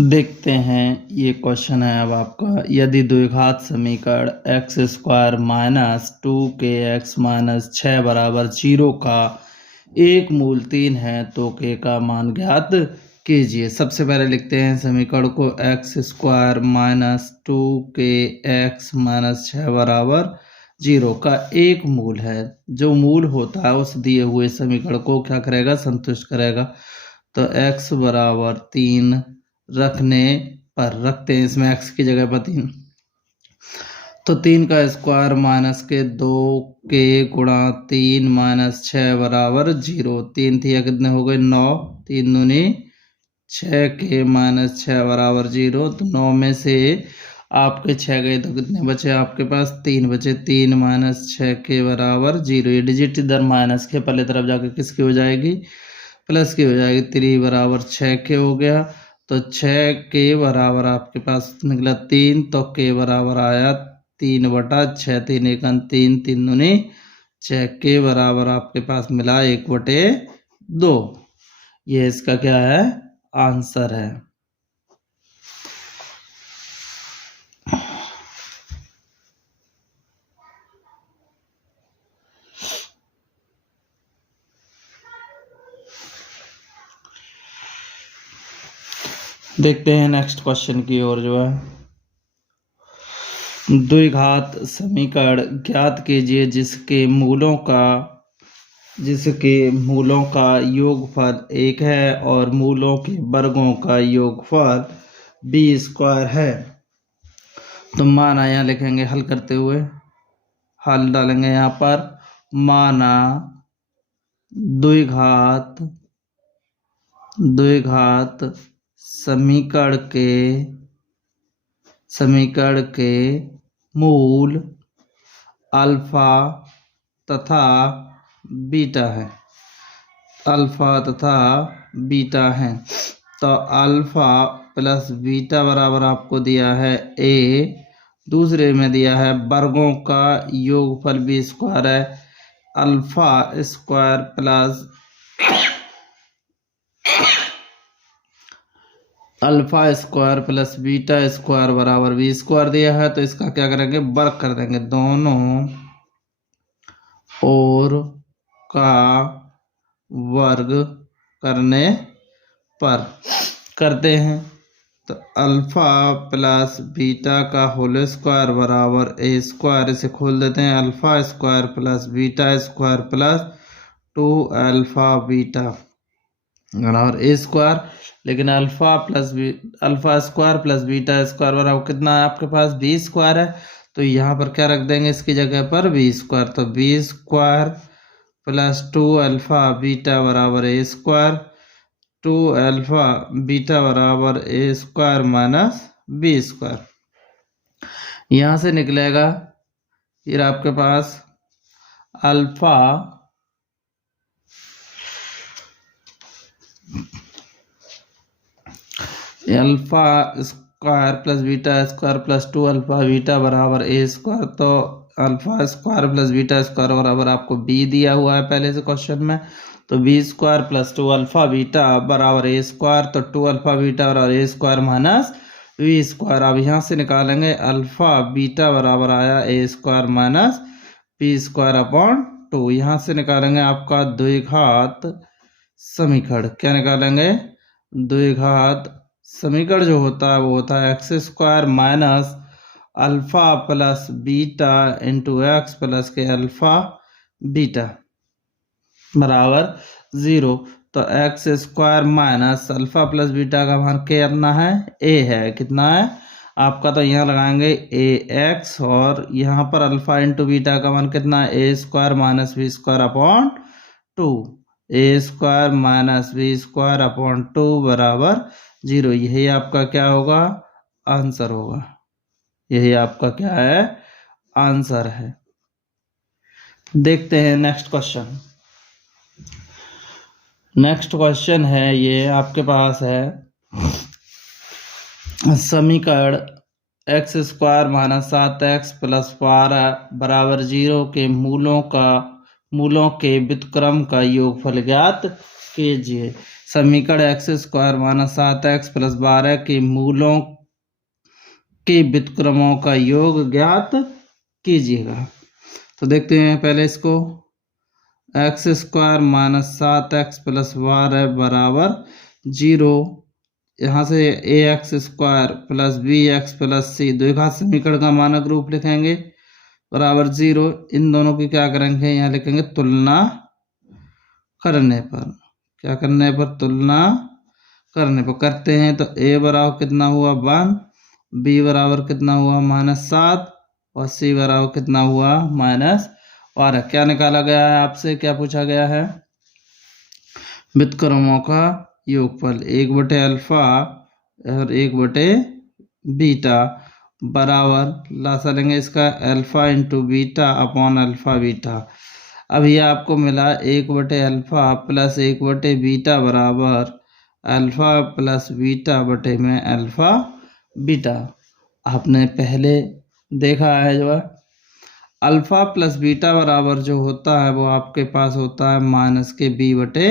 देखते हैं ये क्वेश्चन है अब आपका। यदि द्विघात समीकरण x square minus 2kx minus 6 बराबर 0 का एक मूल 3 है तो k का मान ज्ञात कीजिए। सबसे पहले लिखते हैं समीकरण को x square minus 2kx minus 6 बराबर 0 का एक मूल है। जो मूल होता है उस दिए हुए समीकरण को क्या करेगा, संतुष्ट करेगा। तो x बराबर 3 रखने पर रखते हैं इसमें x की जगह पर 3, तो 3 का स्क्वायर माइनस के 2k गुणा 3 माइनस 6 बराबर 0। 3 थी कितने हो गए 9, 3 दूनी 6k माइनस 6 बराबर 0। तो 9 में से आपके 6 गए तो कितने बचे आपके पास 3 बचे। 3 माइनस 6k बराबर 0। ये डिजिट इधर माइनस के पहले तरफ जाकर किसकी हो जाएगी, प्लस की हो जाएगी। 3 बराबर 6k हो गया। तो 6k बराबर आपके पास निकला 3, तो k बराबर आया 3/6। 3 एकन 3, 3 दूनी 6k बराबर आपके पास मिला 1/2। ये इसका क्या है, आंसर है। देखते हैं नेक्स्ट क्वेश्चन की ओर जो है। द्विघात समीकरण ज्ञात कीजिए जिसके मूलों का योगफल 1 है और मूलों के वर्गों का योगफल b² है। तो माना यहाँ लिखेंगे हल करते हुए, हल डालेंगे यहाँ पर। माना द्विघात समीकरण के मूल अल्फा तथा बीटा है। तो अल्फा प्लस बीटा बराबर आपको दिया है a, दूसरे में दिया है वर्गों का योगफल b² है। Alpha square plus beta square बराबर b² दिया है। तो इसका क्या करेंगे, वर्ग कर देंगे। दोनों ओर का वर्ग करने पर करते हैं। तो अल्फा प्लस बीटा का होल स्क्वायर बराबर a²। इसे खोल देते हैं। Alpha square plus beta square plus 2 alpha beta बराबर a²। लेकिन alpha square plus beta square बराबर कितना है आपके पास b² है। तो यहाँ पर क्या रख देंगे इसकी जगह पर b²। तो b² प्लस 2 अल्फा बीटा बराबर a²। 2 अल्फा बीटा बराबर a² माइनस b²। यहाँ से निकलेगा फिर आपके पास alpha square plus beta square plus 2 alpha beta बराबर a²। तो alpha square plus beta square बराबर आपको b दिया हुआ है पहले से क्वेश्चन में। तो b² प्लस 2 अल्फा बीटा बराबर a²। तो 2 अल्फा बीटा बराबर a² माइनस b²। अब यहाँ से निकालेंगे अल्फा बीटा बराबर आया a² माइनस b²/2। यहाँ से निकालेंगे आपका द्विघात समीकरण। क्या निकालेंगे, द्विघात समीकरण जो होता है वो होता है x² minus alpha plus beta into x plus के अल्फा बीटा बराबर 0। तो x² minus alpha plus beta का मान कितना है, a है। कितना है आपका, तो यहाँ लगाएंगे ax और यहाँ पर अल्फा इंटू बीटा का मान कितना है a² minus b²/2। a² minus b²/2 बराबर 0। यही आपका क्या होगा, आंसर होगा। यही आपका क्या है, आंसर है। देखते हैं नेक्स्ट क्वेश्चन। नेक्स्ट क्वेश्चन है ये आपके पास है समीकरण x² माइनस 7x प्लस 12 बराबर 0 के मूलों के व्युत्क्रम का योगफल ज्ञात कीजिए। समीकरण x square minus 7x plus 12 के मूलों के व्युत्क्रमों का योग ज्ञात कीजिएगा। तो देखते हैं पहले इसको। X square minus 7x plus 12 बराबर 0। यहाँ से A X square plus B X plus C द्विघात समीकरण का मानक रूप लिखेंगे बराबर 0। इन दोनों की क्या करेंगे, यहाँ लिखेंगे तुलना करने पर। क्या करने पर? तुलना करने पर। करते हैं तो ए बराबर कितना हुआ 1, बी बराबर कितना हुआ -7 और सी बराबर कितना हुआ -12। क्या निकाला गया है आपसे, क्या पूछा गया है? व्युत्क्रमों का योगफल 1/अल्फा और 1/बीटा बराबर लासा लेंगे इसका alpha into beta upon alpha beta. अब ये आपको मिला 1/अल्फा प्लस 1/बीटा बराबर अल्फा प्लस बीटा बटे में अल्फा बीटा। आपने पहले देखा है जो है अल्फा प्लस बीटा बराबर जो होता है वो आपके पास होता है माइनस के बी बटे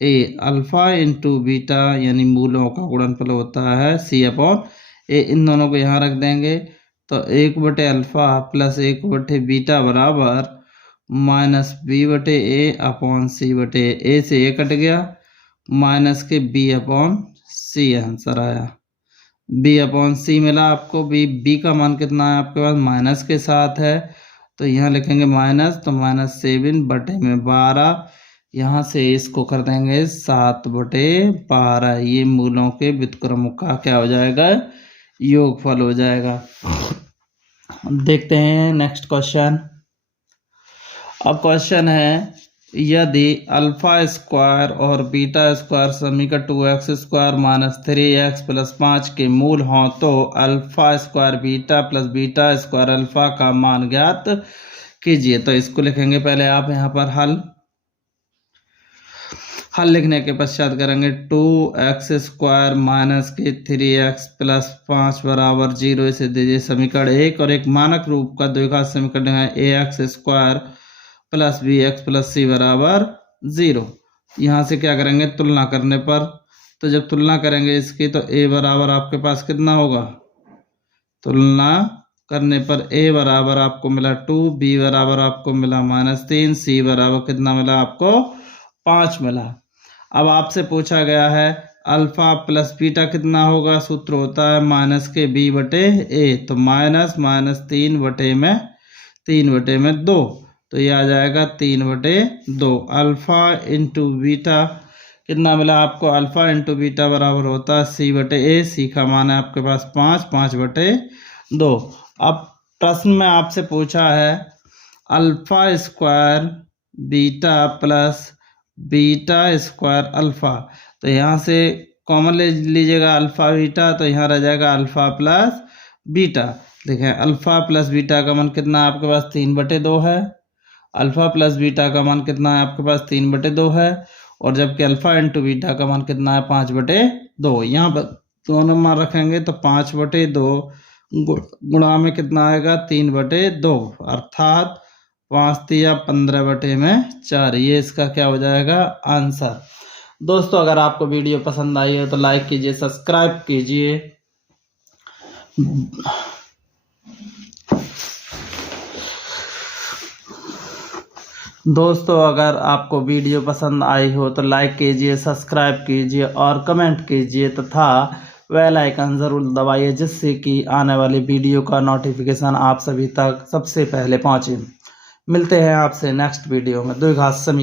ए। अल्फा इंटू बीटा यानी मूलों का गुणनफल होता है सी अपॉन ए। इन दोनों को यहाँ रख देंगे तो 1/अल्फा प्लस 1/बीटा बराबर माइनस बी बटे ए अपॉन सी बटे ए से ए कट गया माइनस के बी अपॉन सी आंसर आया। बी अपॉन सी मिला आपको। बी का मान कितना है आपके पास? माइनस के साथ है तो यहाँ लिखेंगे माइनस, तो -7 बटे में 12। यहाँ से इसको कर देंगे 7/12। ये मूलों के व्युत्क्रम का क्या हो जाएगा? योगफल हो जाएगा। देखते हैं नेक्स्ट क्वेश्चन। अब क्वेश्चन है यदि अल्फा स्क्वायर और बीटा स्क्वायर समीकरण 2x square minus 3x plus 5 के मूल हों तो alpha square beta plus beta square alpha का मान ज्ञात कीजिए। तो इसको लिखेंगे पहले आप यहाँ पर हल लिखने के पश्चात करेंगे 2x स्क्वायर माइनस के 3x प्लस 5 बराबर 0। इसे दीजिए समीकरण 1 और एक मानक रूप का द्विघात समीकरण है ax square plus B X plus C बराबर 0। यहाँ से क्या करेंगे तुलना करने पर। तो जब तुलना करेंगे इसकी तो a बराबर आपके पास कितना होगा? तुलना करने पर a बराबर आपको मिला 2, b बराबर आपको मिला -3, c बराबर कितना मिला आपको? 5 मिला। अब आपसे पूछा गया है अल्फा प्लस बीटा कितना होगा? सूत्र होता है माइनस के b बटे a। तो -3 में 2 तो ये आ जाएगा 3/2। अल्फा इंटू बीटा कितना मिला आपको? अल्फा इंटू बीटा बराबर होता है सी बटे ए। सी का मान है आपके पास 5/2। अब प्रश्न में आपसे पूछा है alpha square beta plus beta square alpha. तो यहाँ से कॉमन ले लीजिएगा अल्फा बीटा, तो यहाँ रह जाएगा अल्फा प्लस बीटा। देखें अल्फा प्लस बीटा का मान कितना है आपके पास? 3/2 है। अल्फा प्लस बीटा का मान कितना है आपके पास? 3/2 है। और जबकि अल्फा इंटू बीटा का मान कितना है? 5/2। यहाँ पर दोनों मान रखेंगे तो 5/2 गुणा में कितना आएगा? 3/2 अर्थात 5 15/4। ये इसका क्या हो जाएगा? आंसर। दोस्तों अगर आपको वीडियो पसंद आई है तो लाइक कीजिए, सब्सक्राइब कीजिए। दोस्तों अगर आपको वीडियो पसंद आई हो तो लाइक कीजिए, सब्सक्राइब कीजिए और कमेंट कीजिए तथा बेल आइकन ज़रूर दबाइए जिससे कि आने वाली वीडियो का नोटिफिकेशन आप सभी तक सबसे पहले पहुंचे। मिलते हैं आपसे नेक्स्ट वीडियो में द्विघात समीकरण।